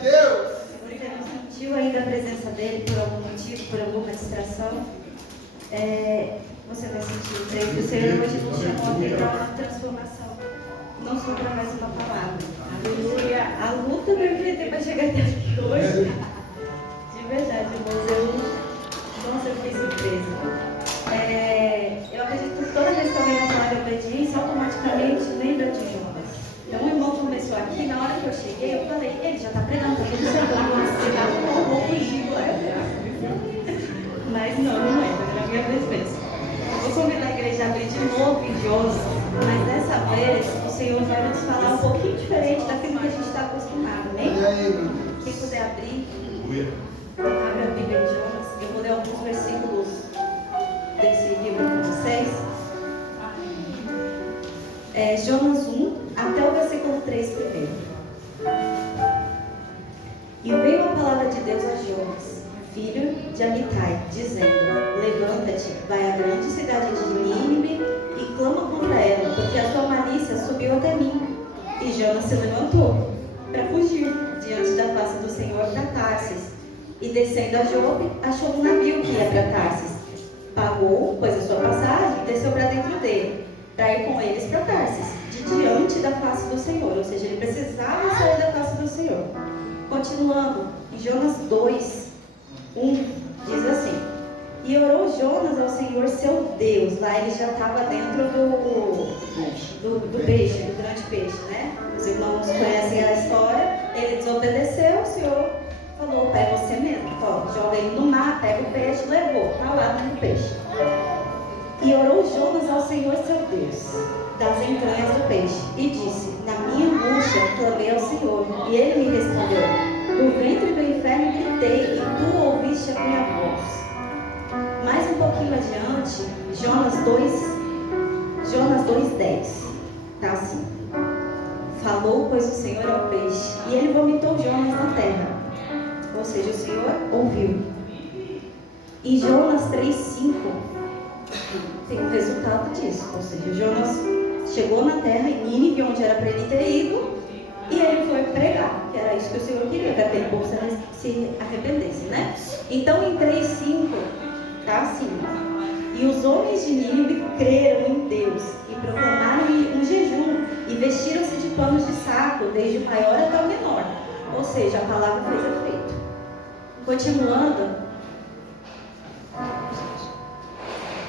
Deus! Você não sentiu ainda a presença dele por algum motivo, por alguma distração? Você vai sentir. Creio que o Senhor hoje nos chamou aqui para uma transformação. Não só através de uma palavra. Aleluia. A luta vai vir para chegar até aqui hoje. De verdade, mas eu fiquei surpresa. Eu acredito que toda vez que alguém vai falar de obediência, automaticamente lembra de Jonas. Então o irmão começou aqui, na hora que eu cheguei, eu falei, ele já está pregando para todo mundo, eu vou fugir, mas não é, foi na minha vez mesmo. Vou convidar a igreja a abrir de novo em Jonas, mas dessa vez o Senhor vai nos falar um pouquinho diferente daquilo que a gente está acostumado, amém? Quem puder abrir, abre a Bíblia de Jonas, eu vou ler alguns versículos desse livro com vocês. Jonas 1, até o versículo 3 primeiro. E veio a palavra de Deus a Jonas, filho de Amitai, dizendo: levanta-te, vai à grande cidade de Nínive e clama contra ela, porque a sua malícia subiu até mim. E Jonas se levantou para fugir diante da face do Senhor para Tarsis. E descendo a Jope, achou um navio que ia para Tarsis. Pagou, pois, a sua passagem e desceu para dentro dele, para ir com eles para Tarsis, de diante da face do Senhor. Ou seja, ele precisava sair da face do Senhor. Continuando, em Jonas 2, 1, diz assim: e orou Jonas ao Senhor seu Deus. Lá ele já estava dentro do peixe, do grande peixe, né? Os irmãos conhecem a história. Ele desobedeceu, o Senhor falou: pega você mesmo, joga ele no mar, pega o peixe, levou, está lá dentro do peixe. E orou Jonas ao Senhor seu Deus, das entranhas do peixe, e disse: na minha angústia clamei ao Senhor, e ele me respondeu. Do ventre do inferno gritei, e tu ouviste a minha voz. Mais um pouquinho adiante, Jonas 2:10, está assim: falou, pois, o Senhor ao peixe, e ele vomitou Jonas na terra. Ou seja, o Senhor ouviu. Em Jonas 3:5 tem o resultado disso. Ou seja, Jonas chegou na terra, em Nínive, onde era para ele ter ido, e ele foi pregar, que era isso que o Senhor queria, que aquele povo se arrependesse, né? Então, em 3:5, está assim: e os homens de Nínive creram em Deus, e proclamaram um jejum, e vestiram-se de panos de saco, desde o maior até o menor. Ou seja, a palavra fez efeito. Continuando,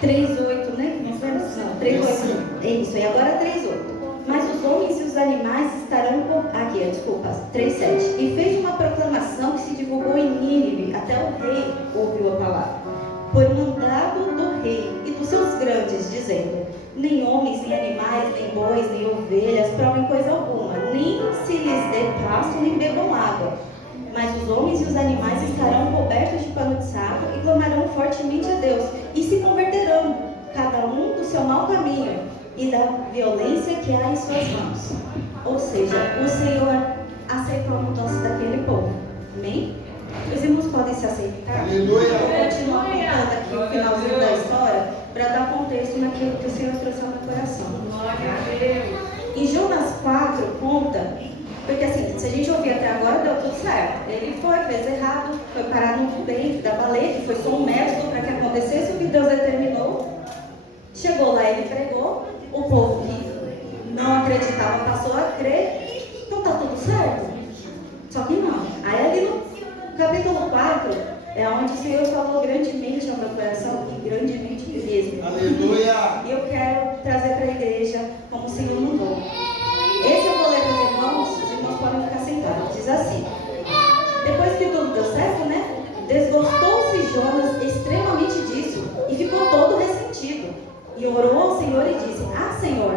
3:8, né? Não, 3:8. É isso, e agora 3:8. Mas os homens e os animais estarão aqui, desculpa, 3:7. E fez uma proclamação que se divulgou em Nínive, até o rei ouviu a palavra, por mandado do rei e dos seus grandes, dizendo: nem homens, nem animais, nem bois, nem ovelhas provem coisa alguma, nem se lhes dê pasto, nem bebam água. Mas os homens e os animais estarão cobertos de pano de saco e clamarão fortemente a Deus, e se converterão, cada um do seu mau caminho e da violência que há em suas mãos. Ou seja, o Senhor aceitou a mudança daquele povo. Amém? Os irmãos podem se aceitar? Aleluia! Eu vou continuar contando aqui o finalzinho da história para dar contexto naquilo que o Senhor trouxe ao meu coração. Em Jonas 4 conta, porque assim, se a gente ouvir até agora, deu tudo certo. Ele fez errado, foi parar no ventre da baleia, que foi só um método para que acontecesse o que Deus determinou. Chegou lá, ele pregou, o povo que não acreditava passou a crer, então tá tudo certo. Só que não. Aí ali no capítulo 4 é onde o Senhor falou grandemente ao meu coração, e grandemente mesmo. Aleluia! E eu quero trazer para a igreja como o Senhor mandou. Esse eu vou ler para os irmãos podem ficar sentados. Diz assim: depois que tudo deu certo, né? Desgostou-se Jonas extremamente disso e ficou todo ressentido. E orou ao Senhor e disse: ah, Senhor,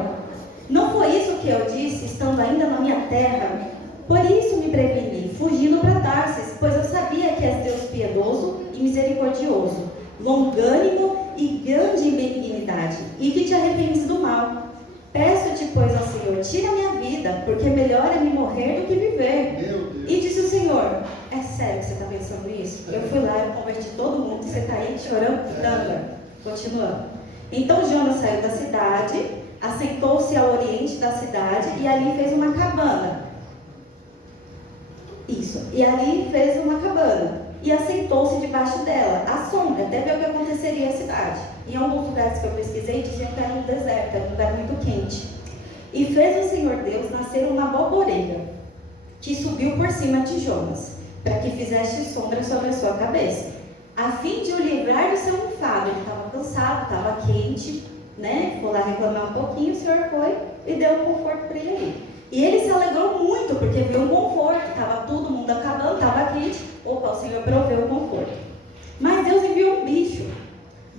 não foi isso que eu disse, estando ainda na minha terra? Por isso me preveni, fugindo para Tarsis, pois eu sabia que és Deus piedoso e misericordioso, longânimo e grande em benignidade, e que te arrependes do mal. Peço-te, pois, ao Senhor, tira minha vida, porque melhor é me morrer do que viver. E disse o Senhor: é sério que você está pensando nisso? Eu fui lá, eu converti todo mundo, você está aí chorando? Danga. Continuando. Então Jonas saiu da cidade, assentou-se ao oriente da cidade e ali fez uma cabana. Isso. E ali fez uma cabana. E assentou-se debaixo dela, à sombra, até ver o que aconteceria à cidade. Em alguns lugares que eu pesquisei, diziam que era um deserto, era um lugar muito quente. E fez o Senhor Deus nascer uma boboreira, que subiu por cima de Jonas, para que fizesse sombra sobre a sua cabeça, a fim de o livrar do seu enfado. Ele estava cansado, estava quente, né? Foi lá reclamar um pouquinho, o Senhor foi e deu um conforto para ele ali. E ele se alegrou muito, porque viu um conforto, estava todo mundo acabando, estava quente. Opa, o Senhor proveu o conforto. Mas Deus enviou um bicho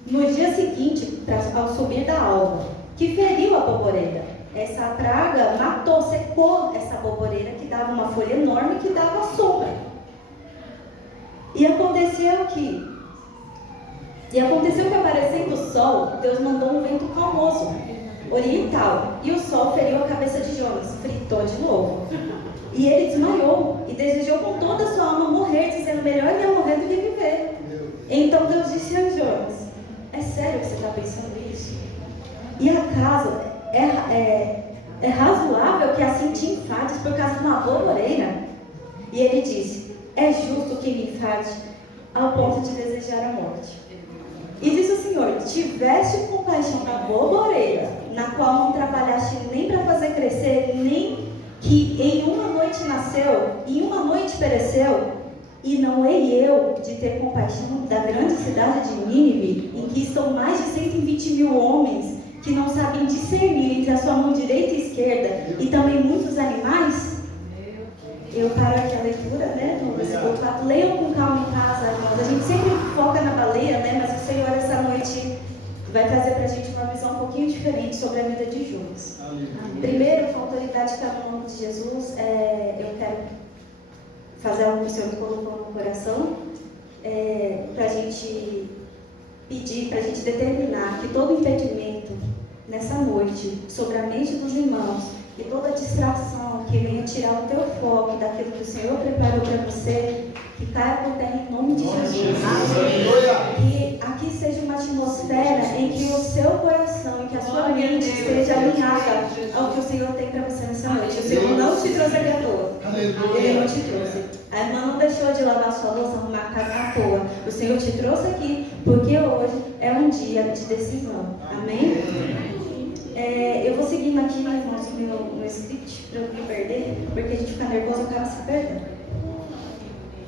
no dia seguinte, ao subir da alva, que feriu a boboreira. Essa praga matou, secou essa boboreira, que dava uma folha enorme, que dava sombra. E aconteceu que aparecendo o sol, Deus mandou um vento calmoso, oriental, e o sol feriu a cabeça de Jonas, fritou de novo. E ele desmaiou e desejou com toda a sua alma morrer, dizendo: melhor ele morrer do que viver. Então Deus disse a Jonas: é sério que você está pensando isso? E acaso é razoável que assim te enfades por causa de uma boboreira? E ele disse: é justo que me enfade ao ponto de desejar a morte. E disse o Senhor: tiveste compaixão da boboreira, na qual não trabalhaste nem para fazer crescer, nem que em uma noite nasceu, e em uma noite pereceu, e não hei eu de ter compaixão da grande cidade de Nínive, em que estão mais de 120.000 homens, que não sabem discernir entre a sua mão direita e esquerda, e também muitos animais? Eu paro aqui a leitura, né, no versículo 4. Leiam com calma em casa, irmãos. A gente sempre foca na baleia, né, mas o Senhor essa noite vai trazer para a gente uma visão um pouquinho diferente sobre a vida de Jonas. Primeiro, com a autoridade que está no nome de Jesus, eu quero fazer algo que o Senhor me colocou no coração, para a gente pedir, para a gente determinar que todo impedimento nessa noite sobre a mente dos irmãos e toda distração que venha tirar o teu foco daquilo que o Senhor preparou para você, que caia por terra em nome de Jesus. Que aqui seja uma atmosfera em que o seu coração e que a sua mente esteja alinhada ao que o Senhor tem para você nessa noite. O Senhor não te trouxe aqui à toa. Ele não te trouxe. A irmã não deixou de lavar sua louça, arrumar a casa à toa. O Senhor te trouxe aqui porque hoje é um dia de decisão. Amém? Eu vou seguindo aqui, irmãos, no script, para eu não me perder, porque a gente fica nervoso e acaba se perdendo.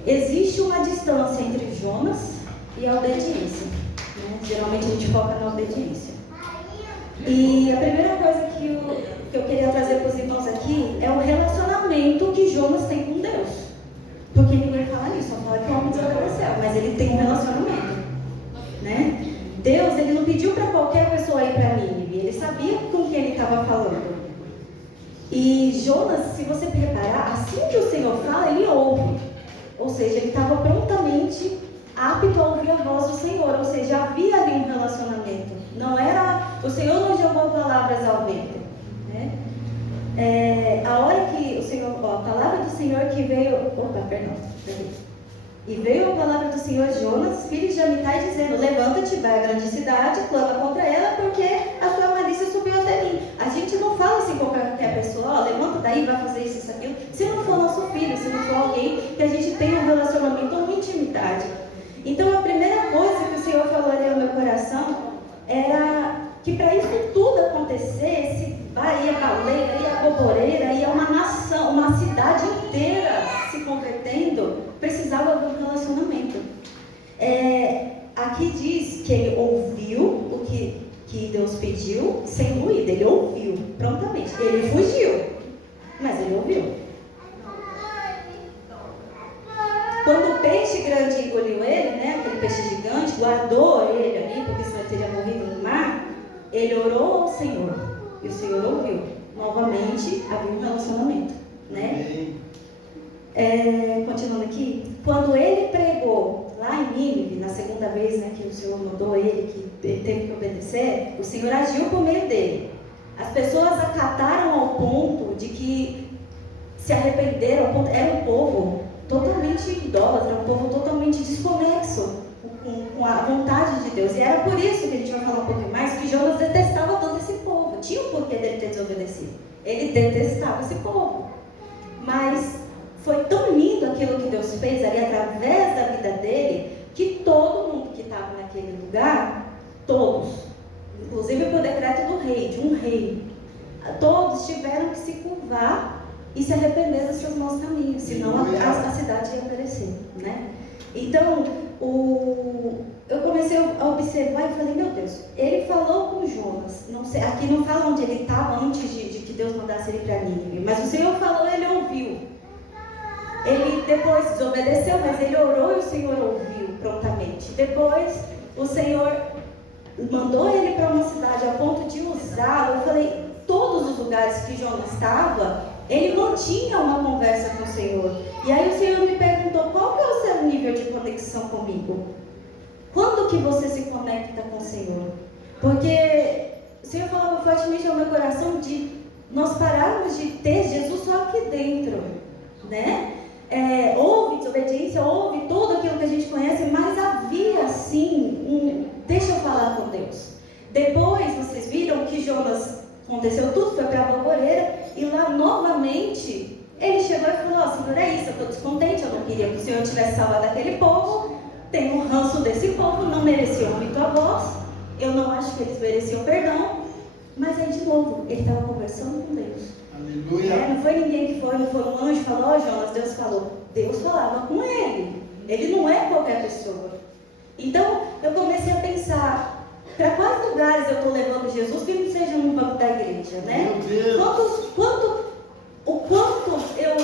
Existe uma distância entre Jonas e a obediência, né? Geralmente a gente foca na obediência. E a primeira coisa que eu queria trazer para os irmãos aqui é o relacionamento que Jonas tem com Deus. Porque ninguém fala nisso, só fala que o homem desobedeceu, mas ele tem um relacionamento, né? Deus, ele não pediu para qualquer pessoa ir para Nínive, ele sabia com quem ele estava falando. E Jonas, se você reparar, assim que o Senhor fala, ele ouve. Ou seja, ele estava prontamente apto a ouvir a voz do Senhor. Ou seja, havia ali um relacionamento. Não era, o Senhor não jogou palavras ao vento, né? A hora que o Senhor, a palavra do Senhor que veio, e veio a palavra do Senhor a Jonas, filho de Amitai, dizendo: levanta-te, vai à grande cidade, clama contra ela, porque a tua malícia subiu até mim. A gente não fala assim com qualquer pessoa: levanta daí, vai fazer isso, aquilo. Se não for nosso filho, se não for alguém que a gente tem um relacionamento, uma intimidade. Então a primeira coisa que o Senhor falou ali no meu coração era que para isso tudo acontecesse, aí a baleia, aí a boboreira, aí uma nação, uma cidade inteira se convertendo, precisava de um relacionamento. Aqui diz que ele ouviu o que Deus pediu sem ruído, ele ouviu prontamente. Ele fugiu, mas ele ouviu. Quando o peixe grande engoliu ele, né, aquele peixe gigante, guardou ele ali, porque senão ele teria morrido no mar, ele orou ao Senhor, e o Senhor ouviu. Novamente, havia um relacionamento, né? Continuando aqui, quando ele pregou lá em Nínive, na segunda vez, né, que o Senhor mandou ele, que ele teve que obedecer, o Senhor agiu por meio dele. As pessoas acataram ao ponto de que se arrependeram, era um povo totalmente idólatra, um povo totalmente desconexo com a vontade de Deus. E era por isso que a gente vai falar um pouquinho mais, que Jonas detestava todo esse povo. Tinha um porquê dele ter desobedecido. Ele detestava esse povo. Mas foi tão lindo aquilo que Deus fez ali através da vida dele, que todo mundo que estava naquele lugar, todos, inclusive por decreto do rei, de um rei, todos tiveram que se curvar e se arrepender dos seus maus caminhos, senão a cidade ia perecer, né? Então, eu comecei a observar e falei, meu Deus, ele falou com Jonas, não sei, aqui não fala onde ele estava antes de que Deus mandasse ele para Nínive, mas o Senhor falou, ele ouviu. Ele depois desobedeceu, mas ele orou e o Senhor ouviu prontamente. Depois, o Senhor mandou ele para uma cidade a ponto de usá-lo. Eu falei, todos os lugares que Jonas estava, ele mantinha uma conversa com o Senhor. E aí o Senhor me perguntou, qual que é o seu nível de conexão comigo? Quando que você se conecta com o Senhor? Porque o Senhor falava fortemente ao meu coração de nós pararmos de ter Jesus só aqui dentro, né? Houve desobediência, houve tudo aquilo que a gente conhece, mas havia sim deixa eu falar com Deus. Depois vocês viram que Jonas aconteceu tudo, foi para a Alvoreira, e lá novamente ele chegou e falou, Senhor, é isso, eu estou descontente, eu não queria que o Senhor tivesse salvado aquele povo, tenho um ranço desse povo, não mereciam muito a voz, eu não acho que eles mereciam perdão, mas aí de novo, ele estava conversando com Deus. Aleluia. Não foi ninguém que foi, não foi um anjo que falou, Jonas, Deus falou. Deus falava com ele. Ele não é qualquer pessoa. Então, eu comecei a pensar, para quais lugares eu estou levando Jesus que não seja no banco da igreja, né? O quanto eu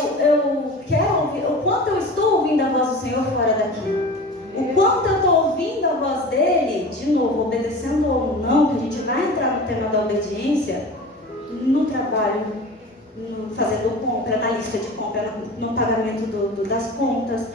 quero ouvir, o quanto eu estou ouvindo a voz do Senhor fora daqui. O quanto eu estou ouvindo a voz dele, de novo, obedecendo ou não, que a gente vai entrar no tema da obediência, no trabalho, fazendo compra, na lista de compra, no pagamento das contas.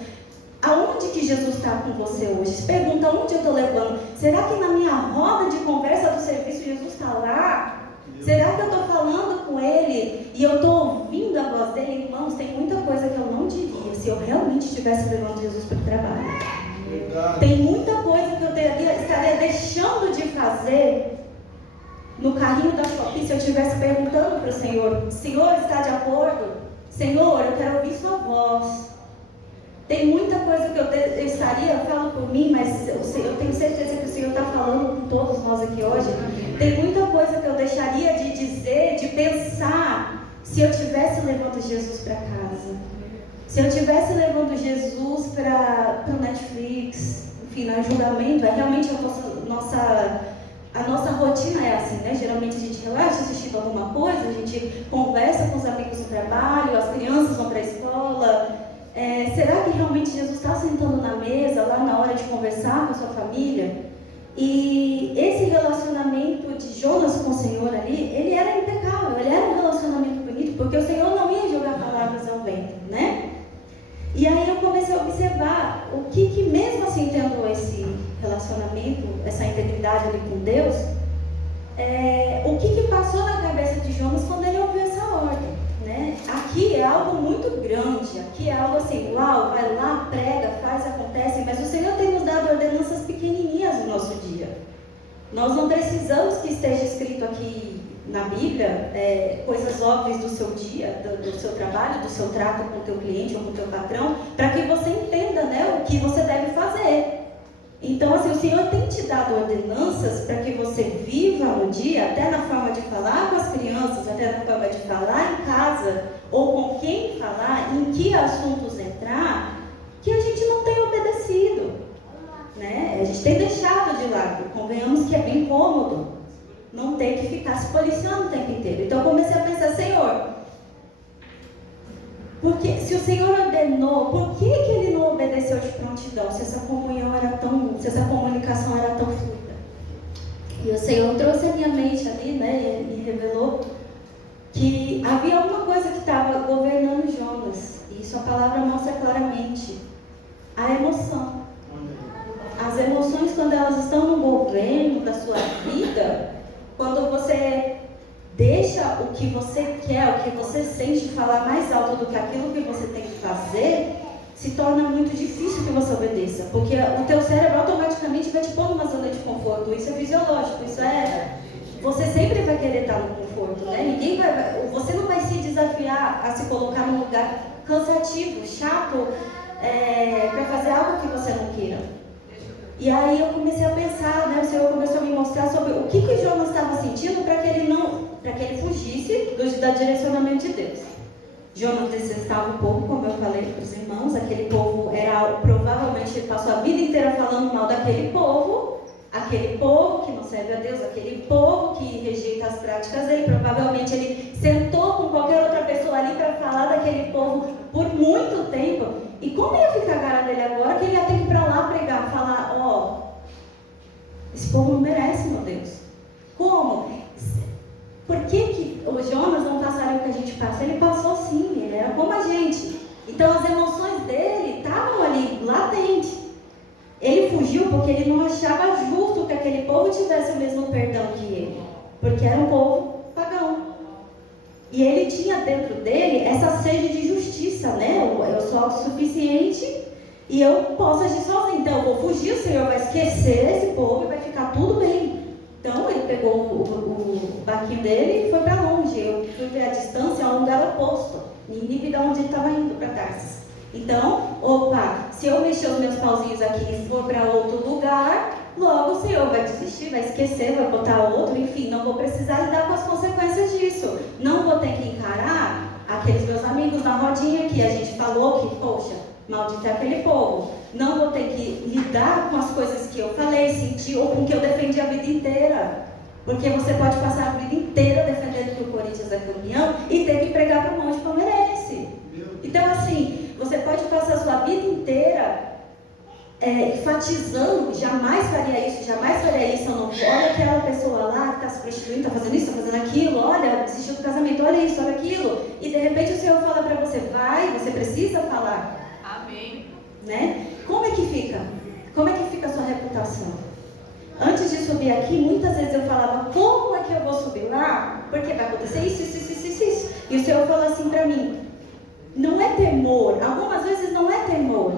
Aonde que Jesus está com você hoje? Se pergunta, onde eu estou levando? Será que na minha roda de conversa do serviço Jesus está lá? Será que eu estou falando com ele e eu estou ouvindo a voz dele? Irmãos, tem muita coisa que eu não diria se eu realmente estivesse levando Jesus para o trabalho. Tem muita coisa que eu estaria deixando de fazer no carrinho da Shopee se eu estivesse perguntando para o Senhor, Senhor, está de acordo? Senhor, eu quero ouvir sua voz. Tem muita coisa que eu estaria, eu falo por mim, mas eu tenho certeza que o Senhor está falando com todos nós aqui hoje. Tem muita coisa que eu deixaria de dizer, de pensar, se eu estivesse levando Jesus para casa. Se eu estivesse levando Jesus para o Netflix, enfim, no julgamento, realmente a nossa rotina é assim, né? Geralmente a gente relaxa assistindo alguma coisa, a gente conversa com os amigos no trabalho, as crianças vão para a escola. Será que realmente Jesus está sentando na mesa, lá na hora de conversar com a sua família? E esse relacionamento de Jonas com o Senhor ali, ele era impecável, ele era um relacionamento bonito, porque o Senhor não ia jogar palavras ao vento, né? E aí eu comecei a observar o que mesmo assim tendo esse relacionamento, essa integridade ali com Deus, o que passou na cabeça de Jonas quando ele ouviu essa ordem, né? Aqui é algo muito grande, aqui é algo assim, uau, vai lá, prega, faz, acontece, mas o Senhor tem nos dado ordenanças pequenininhas no nosso dia. Nós não precisamos que esteja escrito aqui na Bíblia, coisas óbvias do seu dia, do seu trabalho, do seu trato com o teu cliente ou com o teu patrão, para que você entenda, né, o que você deve fazer. Então, assim, o Senhor tem te dado ordenanças para que você viva no dia, até na forma de falar com as crianças, até na forma de falar em casa, ou com quem falar, em que assuntos entrar, que a gente não tem obedecido, né? A gente tem deixado de lado. Convenhamos que é bem cômodo não ter que ficar se policiando o tempo inteiro. Então eu comecei a pensar, Senhor, porque se o Senhor ordenou, por que ele não obedeceu de prontidão, se essa comunicação era tão fluida? E o Senhor trouxe a minha mente ali, né, e me revelou que havia uma coisa que estava governando Jonas, e isso a palavra mostra claramente, a emoção. As emoções, quando elas estão no governo da sua vida, quando você deixa o que você quer, o que você sente falar mais alto do que aquilo que você tem que fazer, se torna muito difícil que você obedeça, porque o teu cérebro automaticamente vai te pôr numa zona de conforto. Isso é fisiológico, você sempre vai querer estar no conforto, né? Você não vai se desafiar a se colocar num lugar cansativo, chato, para fazer algo que você não queira. E aí eu comecei a pensar, né? O Senhor começou a me mostrar sobre o que Jonas estava sentindo para que ele fugisse do direcionamento de Deus. Jonas detestava o povo, como eu falei para os irmãos. Aquele povo provavelmente ele passou a vida inteira falando mal daquele povo que não serve a Deus, aquele povo que rejeita as práticas dele. Provavelmente ele sentou com qualquer outra pessoa ali para falar daquele povo por muito tempo. E como ia ficar a cara dele agora, que ele ia ter que ir para lá pregar, falar, esse povo não merece, meu Deus. Como? Por que o Jonas não passaria o que a gente passa? Ele passou sim, ele era como a gente. Então as emoções dele estavam ali, latentes. Ele fugiu porque ele não achava justo que aquele povo tivesse o mesmo perdão que ele. Porque era um povo pagão. E ele tinha dentro dele essa sede de justiça, né? Eu sou autossuficiente e eu posso agir sozinho. Então eu vou fugir, o Senhor vai esquecer esse povo e vai ficar tudo bem. Então ele pegou o barquinho dele e foi para longe. Eu fui ver a distância a um lugar oposto, Nínive, de onde ele estava indo para Tarsis. Então, se eu mexer os meus pauzinhos aqui e for para outro lugar, logo o Senhor vai desistir, vai esquecer, vai botar outro, enfim, não vou precisar lidar com as consequências disso. Não vou ter que encarar aqueles meus amigos na rodinha que a gente falou que, poxa, maldito é aquele povo. Não vou ter que lidar com as coisas que eu falei, senti ou com que eu defendi a vida inteira. Porque você pode passar a vida inteira defendendo que o Corinthians é campeão e ter que pregar para um monte de palmeirense. Então, assim, você pode passar a sua vida inteira enfatizando, jamais faria isso, eu não. Olha aquela pessoa lá que está se prostituindo, está fazendo isso, está fazendo aquilo, olha, desistiu do casamento, olha isso, olha aquilo. E de repente o Senhor fala para você, você precisa falar. Amém. Né? Como é que fica? Como é que fica a sua reputação? Antes de subir aqui, muitas vezes eu falava, como é que eu vou subir lá? Porque vai acontecer isso. E o Senhor falou assim para mim, não é temor, algumas vezes não é temor,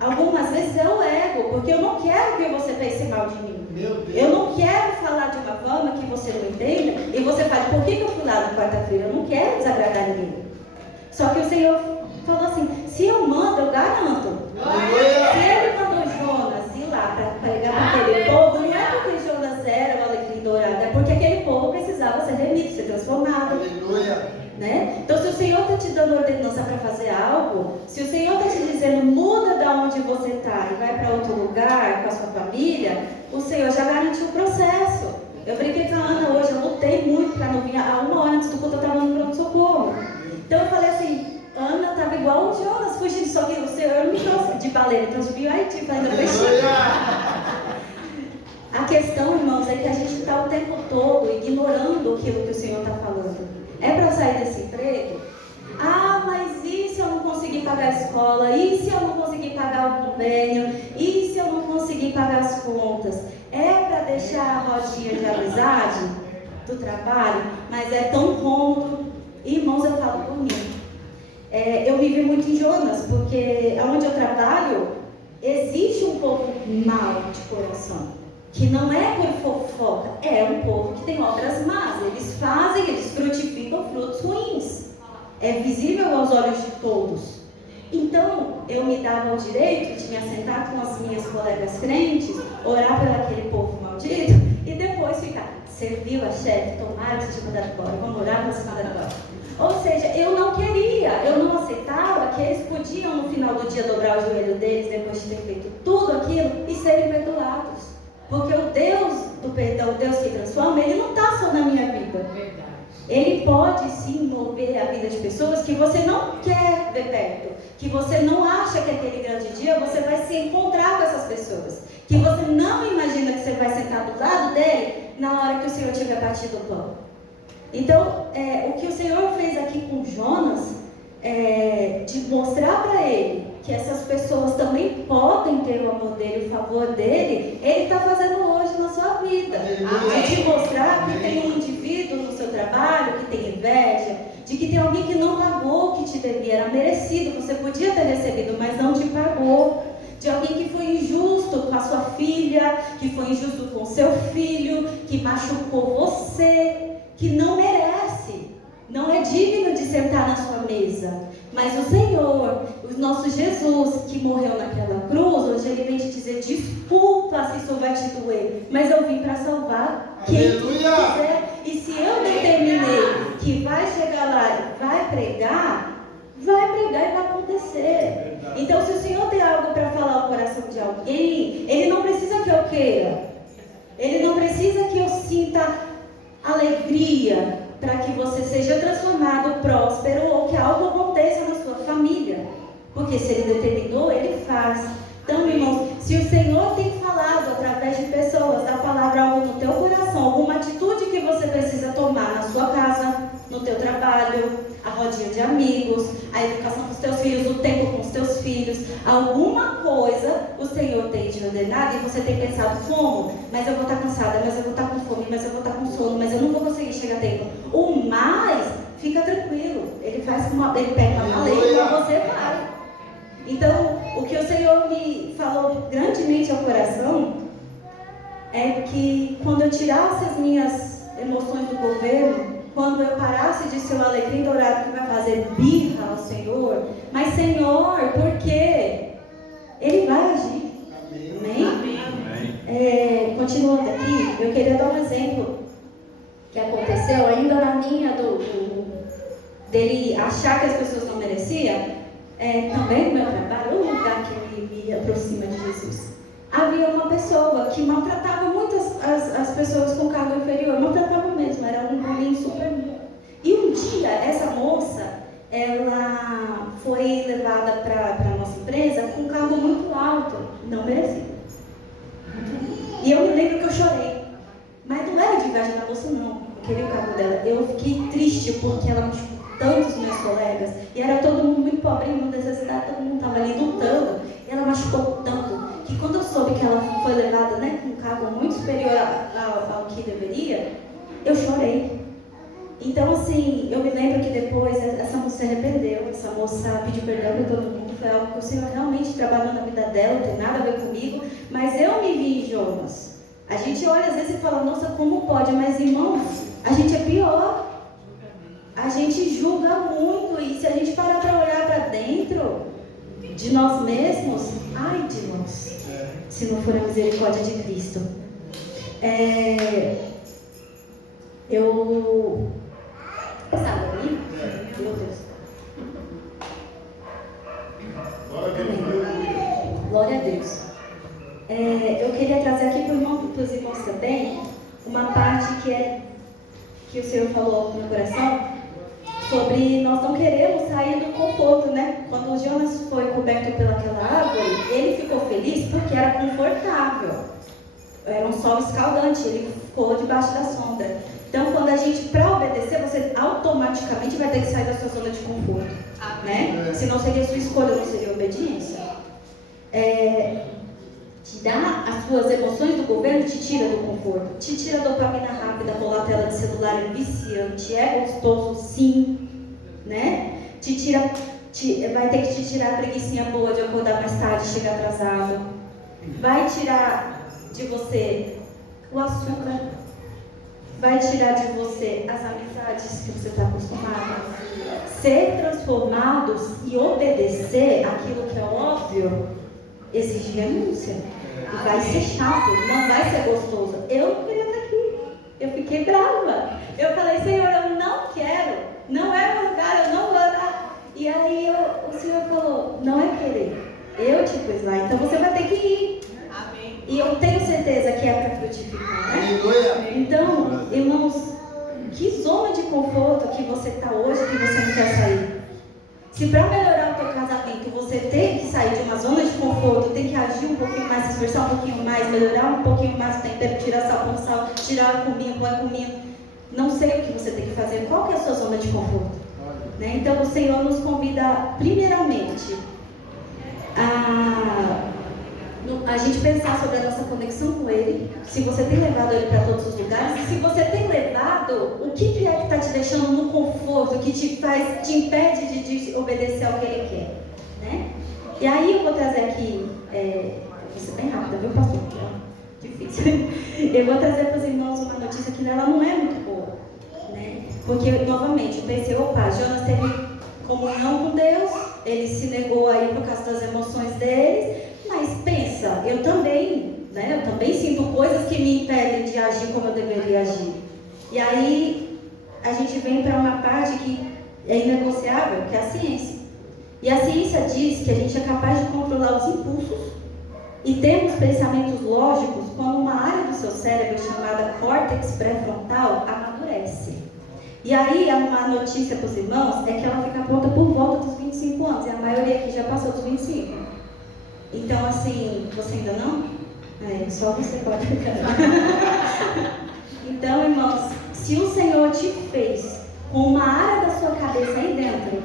algumas vezes é o ego, porque eu não quero que você pense mal de mim. Eu não quero falar de uma forma que você não entenda, e você fala, por que eu fui lá na quarta-feira? Eu não quero desagradar ninguém. Só que o Senhor falou assim, se eu mando, eu garanto. Se ele mandou Jonas ir lá para pregar para aquele povo, não é porque Jonas era o alecrim dourado, é porque aquele povo precisava ser remido, ser transformado. Né? Então, se o Senhor está te dando ordenança para fazer algo, se o Senhor está te dizendo, muda de onde você está e vai para outro lugar com a sua família, o Senhor já garantiu o processo. Eu brinquei com a Ana hoje, eu lutei muito para não vir. A 1 hora antes do culto eu estava no pronto-socorro. Então eu falei assim, Ana estava igual o Jonas, fugindo, só que o Senhor me trouxe de baleia, então de Haiti, ainda A questão, irmãos, é que a gente está o tempo todo ignorando aquilo que o Senhor está falando. É para sair desse emprego? Mas e se eu não conseguir pagar a escola? E se eu não conseguir pagar o convênio? E se eu não conseguir pagar as contas? É para deixar a rodinha de amizade do trabalho? Mas é tão cômodo. Irmãos, eu falo por mim. Eu vivi muito em Jonas, porque onde eu trabalho, existe um povo mau de coração. Que não é por fofoca, é um povo que tem obras más. Eles frutificam frutos ruins. É visível aos olhos de todos. Então, eu me dava o direito de me assentar com as minhas colegas crentes, orar por aquele povo maldito e depois ficar, serviu a chefe, tomara que seja mandado embora, vamos orar para ser mandado embora. Ou seja, eu não queria, eu não aceitava que eles podiam no final do dia dobrar o joelho deles depois de ter feito tudo aquilo e serem perdoados. Porque o Deus do perdão, o Deus que transforma, Ele não está só na minha vida. Ele pode sim mover a vida de pessoas que você não quer ver perto. Que você não acha que aquele grande dia você vai se encontrar com essas pessoas. Que você não imagina que você vai sentar do lado dele na hora que o Senhor tiver partido o pão. Então, o que o Senhor fez aqui com Jonas, de mostrar para ele que essas pessoas também podem ter o amor dele, o favor dele, ele está fazendo hoje na sua vida. De te mostrar que tem um indivíduo no seu trabalho que tem inveja, de que tem alguém que não pagou o que te devia, era merecido, você podia ter recebido, mas não te pagou. De alguém que foi injusto com a sua filha, que foi injusto com o seu filho, que machucou você, que não merece, não é digno de sentar na sua mesa. Mas o Senhor, o nosso Jesus, que morreu naquela cruz, hoje Ele vem te dizer: desculpa se isso vai te doer, mas eu vim para salvar quem quiser. E se eu determinei que vai chegar lá e vai pregar e vai acontecer. Então, se o Senhor tem algo para falar ao coração de alguém, Ele não precisa que eu queira. Ele não precisa que eu sinta alegria para que você seja transformado, próspero, ou que algo aconteça na sua família. Porque se Ele determinou, Ele faz. Então, irmãos, se o Senhor tem falado através de pessoas, da palavra algo no teu coração, alguma atitude que você precisa tomar na sua casa, no teu trabalho, a rodinha de amigos, a educação dos teus filhos, o tempo com os teus filhos, alguma coisa o Senhor tem te ordenado e você tem pensado: como? Mas eu vou estar cansada, mas eu vou estar com fome, mas eu vou estar com sono, mas eu não vou conseguir chegar a tempo. O mais, fica tranquilo, Ele pega uma maleta e você vai. Então, o que o Senhor me falou grandemente ao coração é que quando eu tirasse as minhas emoções do governo, quando eu parasse de ser o alecrim dourado que vai fazer birra ao Senhor, mas Senhor, por quê? Ele vai agir. Amém? Continuando aqui, eu queria dar um exemplo que aconteceu ainda na linha dele achar que as pessoas não mereciam. Também no meu trabalho, um lugar que me aproxima de Jesus, havia uma pessoa que maltratava muito as pessoas com cargo inferior, maltratava mesmo, era um bullying super. E um dia, essa moça, ela foi levada para a nossa empresa com um cargo muito alto, não merecia. E eu me lembro que eu chorei, mas não era de inveja da moça, não, eu queria o cargo dela. Eu fiquei triste porque ela machucou tantos meus colegas, e era todo mundo muito pobrinho, muito necessitado, todo mundo estava ali lutando, e ela machucou tanto, que quando eu soube que ela foi levada, né, com um cargo muito superior ao que deveria, eu chorei. Então, assim, eu me lembro que depois essa moça se arrependeu, essa moça pediu perdão para todo mundo, foi algo que o Senhor realmente trabalhou na vida dela, não tem nada a ver comigo, mas eu me vi em Jonas. A gente olha às vezes e fala: nossa, como pode? Mas, irmãos, a gente é pior. A gente julga muito, e se a gente parar para olhar para dentro de nós mesmos, ai de nós, se não for a misericórdia de Cristo. Sabe ali? Meu Deus. Glória a Deus. Eu queria trazer aqui para os irmãos também uma parte que o Senhor falou no meu coração, sobre nós não queremos sair do conforto, né? Quando o Jonas foi coberto pelaquela árvore, ele ficou feliz porque era confortável. Era um sol escaldante, ele ficou debaixo da sombra. Então, quando a gente, para obedecer, você automaticamente vai ter que sair da sua zona de conforto, né? Senão seria sua escolha, não seria obediência. Tirar as suas emoções do governo te tira do conforto, te tira a dopamina rápida, rolar a tela de celular é viciante, é gostoso sim, né? Vai ter que te tirar a preguicinha boa de acordar mais tarde e chegar atrasado. Vai tirar de você o açúcar, vai tirar de você as amizades que você está acostumado. Ser transformados e obedecer aquilo que é óbvio exige renúncia. E vai ser chato, não vai ser gostoso. Eu não queria estar aqui. Eu fiquei brava. Eu falei: Senhor, eu não quero. Não é meu lugar, eu não vou dar. E aí o Senhor falou: não é querer. Eu te pus lá, então você vai ter que ir. Amém. E eu tenho certeza que é para frutificar, né? Então, irmãos, que zona de conforto que você está hoje que você não quer sair? Se para melhorar o teu casamento você tem que sair de uma zona de conforto, tem que agir um pouquinho mais, se esforçar um pouquinho mais, melhorar um pouquinho mais o tempero, tirar sal, põe sal, tirar a cominho, põe a cominho. Não sei o que você tem que fazer, qual que é a sua zona de conforto? Né? Então o Senhor nos convida primeiramente a gente pensar sobre a nossa conexão com Ele, se você tem levado Ele para todos os lugares, e se você tem levado, o que é que está te deixando no conforto, que te impede de obedecer ao que Ele quer, né? E aí eu vou trazer aqui, vou ser bem rápida, viu, pastor? Difícil. Eu vou trazer para os irmãos uma notícia que ela não é muito boa, né? Porque, novamente, eu pensei: opa, Jonas teve comunhão com Deus, ele se negou aí por causa das emoções deles, mas pensa, eu também sinto coisas que me impedem de agir como eu deveria agir. E aí a gente vem para uma parte que é inegociável, que é a ciência. E a ciência diz que a gente é capaz de controlar os impulsos e temos pensamentos lógicos quando uma área do seu cérebro chamada córtex pré-frontal amadurece. E aí, uma notícia para os irmãos é que ela fica pronta por volta dos 25 anos, e a maioria aqui já passou dos 25. Então, assim, você ainda não? Só você pode ficar. Então, irmãos, se o Senhor te fez com uma área da sua cabeça aí dentro,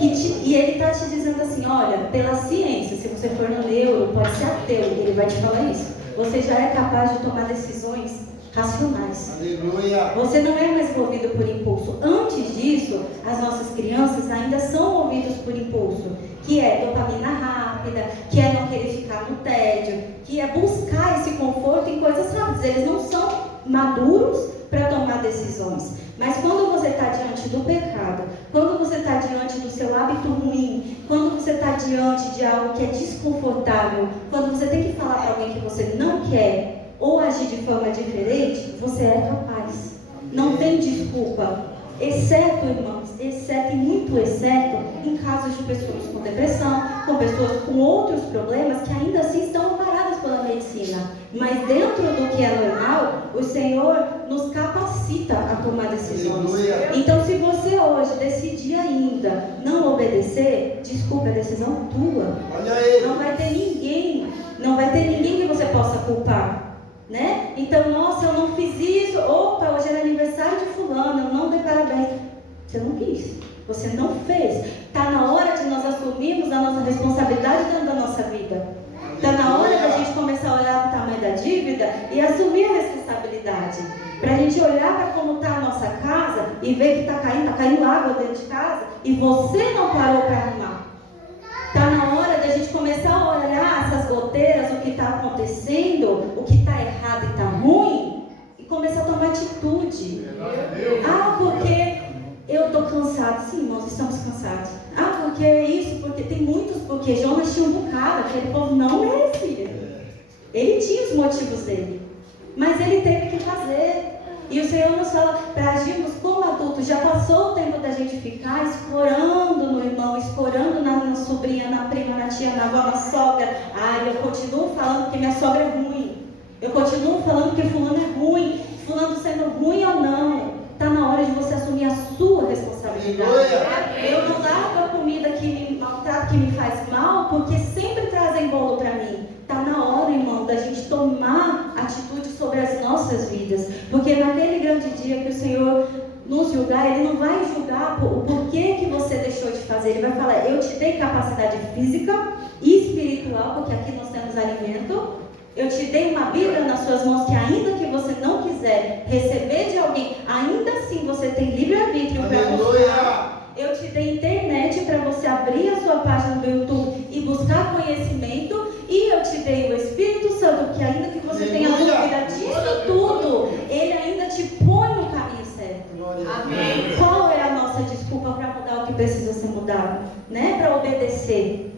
e Ele está te dizendo assim, olha, pela ciência, se você for no neuro, pode ser ateu, Ele vai te falar isso. Você já é capaz de tomar decisões racionais. Aleluia. Você não é mais movido por impulso. Antes disso, as nossas crianças ainda são movidas por impulso, que é dopamina rápida, que é não querer ficar no tédio, que é buscar esse conforto em coisas rápidas. Eles não são maduros para tomar decisões. Mas quando você está diante do pecado, quando você está diante do seu hábito ruim, quando você está diante de algo que é desconfortável, quando você tem que falar para alguém que você não quer, ou agir de forma diferente, você é capaz. Não tem desculpa. Exceto, irmãos, exceto e muito exceto, em casos de pessoas com depressão, com pessoas com outros problemas que ainda assim estão amparadas pela medicina. Mas dentro do que é normal, o Senhor nos capacita a tomar decisões. Então, se você hoje decidir ainda não obedecer, desculpa, é decisão tua. Não vai ter ninguém que você possa culpar. Né? Então, nossa, eu não fiz isso. Opa, hoje era aniversário de fulano, eu não dei parabéns. Você não quis, você não fez. Está na hora de nós assumirmos a nossa responsabilidade dentro da nossa vida. Está na hora da gente começar a olhar para o tamanho da dívida e assumir a responsabilidade. Para a gente olhar para como está a nossa casa e ver que está caindo água dentro de casa e você não parou para arrumar. Está na hora da gente começar a olhar essas goteiras, o que está acontecendo, o que está errado e está ruim, e começar a tomar atitude. Porque eu estou cansado. Sim, nós estamos cansados. Porque isso, porque tem muitos, porque Jonas tinha um bocado, aquele povo não merecia. Ele tinha os motivos dele, mas ele teve que fazer. E o Senhor nos fala para agirmos como adultos. Já passou o tempo da gente ficar escorando no irmão, escorando na sobrinha, na prima, na tia, na avó, na sogra. Eu continuo falando que minha sogra é ruim. Eu continuo falando que fulano é ruim. Fulano sendo ruim ou não. Está na hora de você assumir a sua responsabilidade. Eu não lavo a comida que me maltrata, que me faz mal, porque sempre trazem bolo para mim. Está na hora, irmão, da gente tomar atitude sobre as nossas vidas. Porque naquele grande dia que o Senhor nos julgar, Ele não vai julgar o porquê que você deixou de fazer. Ele vai falar, eu te dei capacidade física e espiritual, porque aqui nós temos alimento. Eu te dei uma Bíblia nas suas mãos que ainda que você não quiser receber de alguém, ainda assim você tem livre-arbítrio para buscar. Eu te dei internet para você abrir a sua página do YouTube e buscar conhecimento. E eu te dei o Espírito Santo, que ainda que você tenha dúvida disso tudo, Ele ainda te põe no caminho certo. Amém. Qual é a nossa desculpa para mudar o que precisa ser mudado? Para obedecer.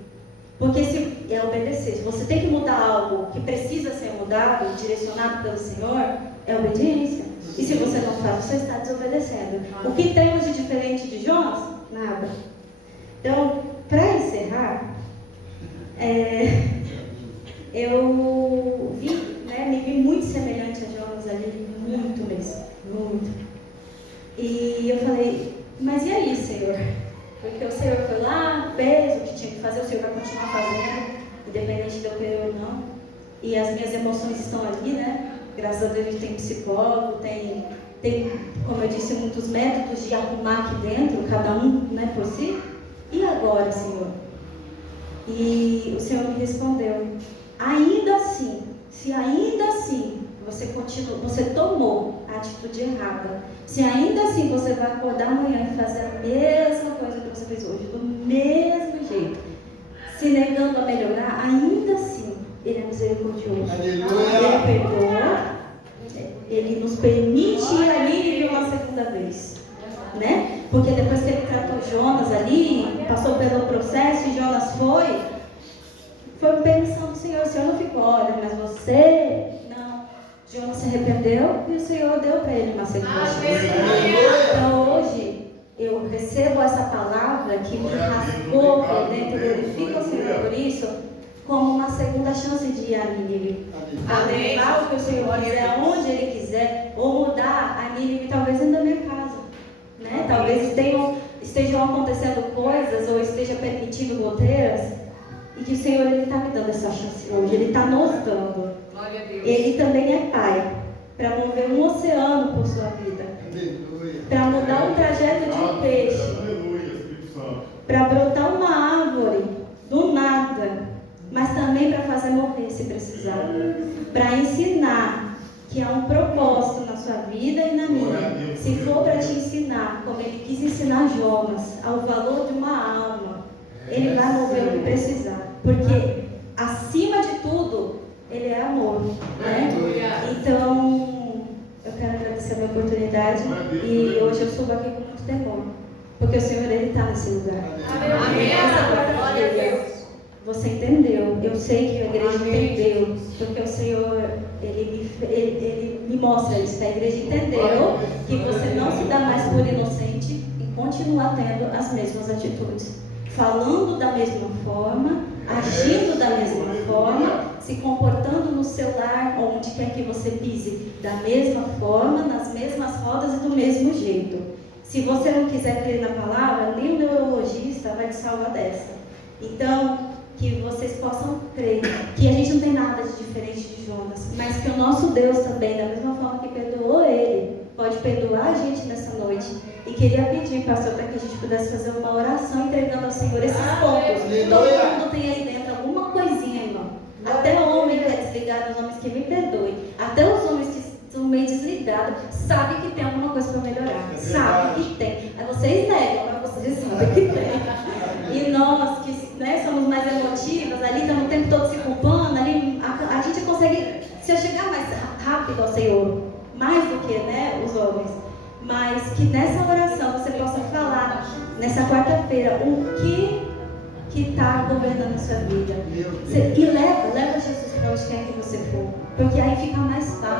Porque se obedecer, se você tem que mudar algo que precisa ser mudado, direcionado pelo Senhor, é obediência. E se você não faz, você está desobedecendo. O que temos de diferente de Jonas? Nada. Então, para encerrar, eu me vi muito semelhante a Jonas ali, muito mesmo, muito. E eu falei, mas e aí, Senhor? Porque o Senhor foi lá, fez o que tinha que fazer, o Senhor vai continuar fazendo, independente de eu querer ou não. E as minhas emoções estão ali, né? Graças a Deus a gente tem psicólogo, tem, como eu disse, muitos métodos de arrumar aqui dentro, cada um, por si. E agora, Senhor? E o Senhor me respondeu, ainda assim, se ainda assim você tomou a atitude errada, se ainda assim você vai acordar amanhã e fazer a mesma coisa que você fez hoje, do mesmo jeito, se negando a melhorar, ainda assim, Ele é misericordioso. Ele perdoa, Ele nos permite ir ali e viver uma segunda vez. Porque depois que Ele tratou Jonas ali, passou pelo processo e Jonas foi permissão do Senhor. O Senhor não ficou, olha, mas você... Não. Jonas se arrependeu e o Senhor deu para ele uma segunda chance. Então hoje eu recebo essa palavra que me rasgou por dentro, glorifica o Senhor por isso, como uma segunda chance de ir a Nínive. A levar o que o Senhor quiser, aonde Ele quiser, ou mudar a Nínive, talvez dentro da minha casa. Né? Talvez estejam acontecendo coisas, ou esteja permitindo goteiras, e que o Senhor está me dando essa chance hoje, Ele está nos dando. Ele também é Pai, para mover um oceano por sua vida, para mudar um trajeto de um peixe, para brotar uma árvore do nada, mas também para fazer morrer se precisar, para ensinar que há um propósito na sua vida e na minha. Se for para te ensinar, como Ele quis ensinar Jonas, ao valor de uma alma, Ele vai mover o que precisar, porque acima de tudo Ele é amor, né? Então eu quero agradecer a minha oportunidade e hoje eu subo aqui com muito temor, porque o Senhor, Ele está nesse lugar. Amém. Você entendeu, eu sei que a igreja entendeu, porque o Senhor, Ele me mostra isso, que a igreja entendeu que você não se dá mais por inocente e continua tendo as mesmas atitudes, falando da mesma forma, agindo da mesma forma, se comportando no seu lar, onde quer que você pise, da mesma forma, nas mesmas rodas e do mesmo jeito. Se você não quiser crer na palavra, nem o neurologista vai te salvar dessa. Então, que vocês possam crer que a gente não tem nada de diferente de Jonas, mas que o nosso Deus também, da mesma forma que perdoou ele, pode perdoar a gente nessa noite. E queria pedir, pastor, para que a gente pudesse fazer uma oração entregando ao Senhor esses pontos. Todo mundo tem aí dentro alguma coisinha, irmão. Até o homem que é desligado, os homens que me perdoem, até os homens que são meio desligados, sabem que tem alguma coisa para melhorar. Sabem que tem. Aí vocês negam, mas vocês sabem que tem. E nós que somos mais emotivas, ali estamos o tempo todo se culpando, ali a gente consegue se chegar mais rápido ao Senhor, mais do que os homens. Mas que nessa oração você possa falar, nessa quarta-feira, o que está governando a sua vida. E leva Jesus para onde quer que você for, porque aí fica mais fácil.